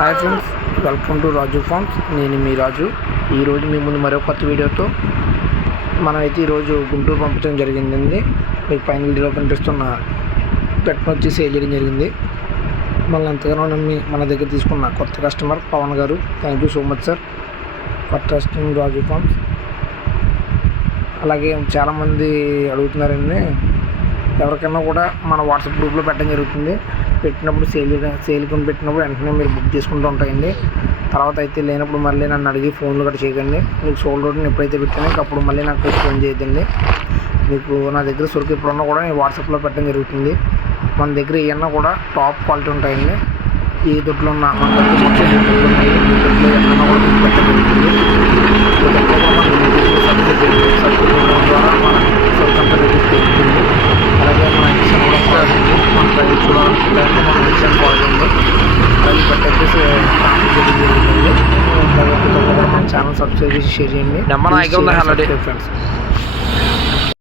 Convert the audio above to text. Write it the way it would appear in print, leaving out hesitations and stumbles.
Hi friends, welcome to Raju farms. నేను మీ రాజు. ఈరోజు మీ ముందు మరో కొత్త వీడియోతో మనమైతే ఈరోజు గుంటూరు పంపించడం జరిగిందండి. మీకు పైన వీడియోలో కనిపిస్తున్న పెట్టను వచ్చి సేల్ చేయడం జరిగింది. మళ్ళీ ఎంతగానో నమ్మి మన దగ్గర తీసుకున్న కొత్త కస్టమర్ పవన్ గారు. Thank you so much sir for trusting Raju farms. అలాగే చాలామంది అడుగుతున్నారండి, ఎవరికైనా కూడా మన వాట్సాప్ గ్రూప్లో పెట్టడం జరుగుతుంది. పెట్టినప్పుడు సేల్ కొని పెట్టినప్పుడు వెంటనే మీరు బుక్ చేసుకుంటూ ఉంటాయండి. తర్వాత అయితే లేనప్పుడు మళ్ళీ నన్ను అడిగి ఫోన్లు గట్రా చేయకండి. మీకు సోల్డ్ అవుట్ ఎప్పుడైతే పెట్టానో అప్పుడు మళ్ళీ నాకు ఫోన్ చేయొద్దండి. మీకు నా దగ్గర సరుకు ఎప్పుడన్నా కూడా నేను వాట్సాప్లో పెట్టడం జరుగుతుంది. మన దగ్గర ఏమన్నా కూడా టాప్ క్వాలిటీ ఉంటాయండి. ఏ దొడ్లో ఉన్న మన దగ్గర మొత్తం దొడ్లు ఉన్నాయి. ఈ దొడ్లో ఏమన్నా కూడా మీకు పెట్టడం జరుగుతుంది. ద్వారా మన సరుకు అంతా రిలీజ్ జరుగుతుంది. అలాగే మన ఎడిషన్ కూడా మన ప్రైస్ చూడాలనుకుంటే మన ఎడిషన్ బాగుంది. అది పెట్టేసి ట్రాన్స్ఫర్ జరుగుతుంది. మన ఛానల్ సబ్స్క్రైబ్ చేసి షేర్ చేయండి. ఫ్రెండ్స్.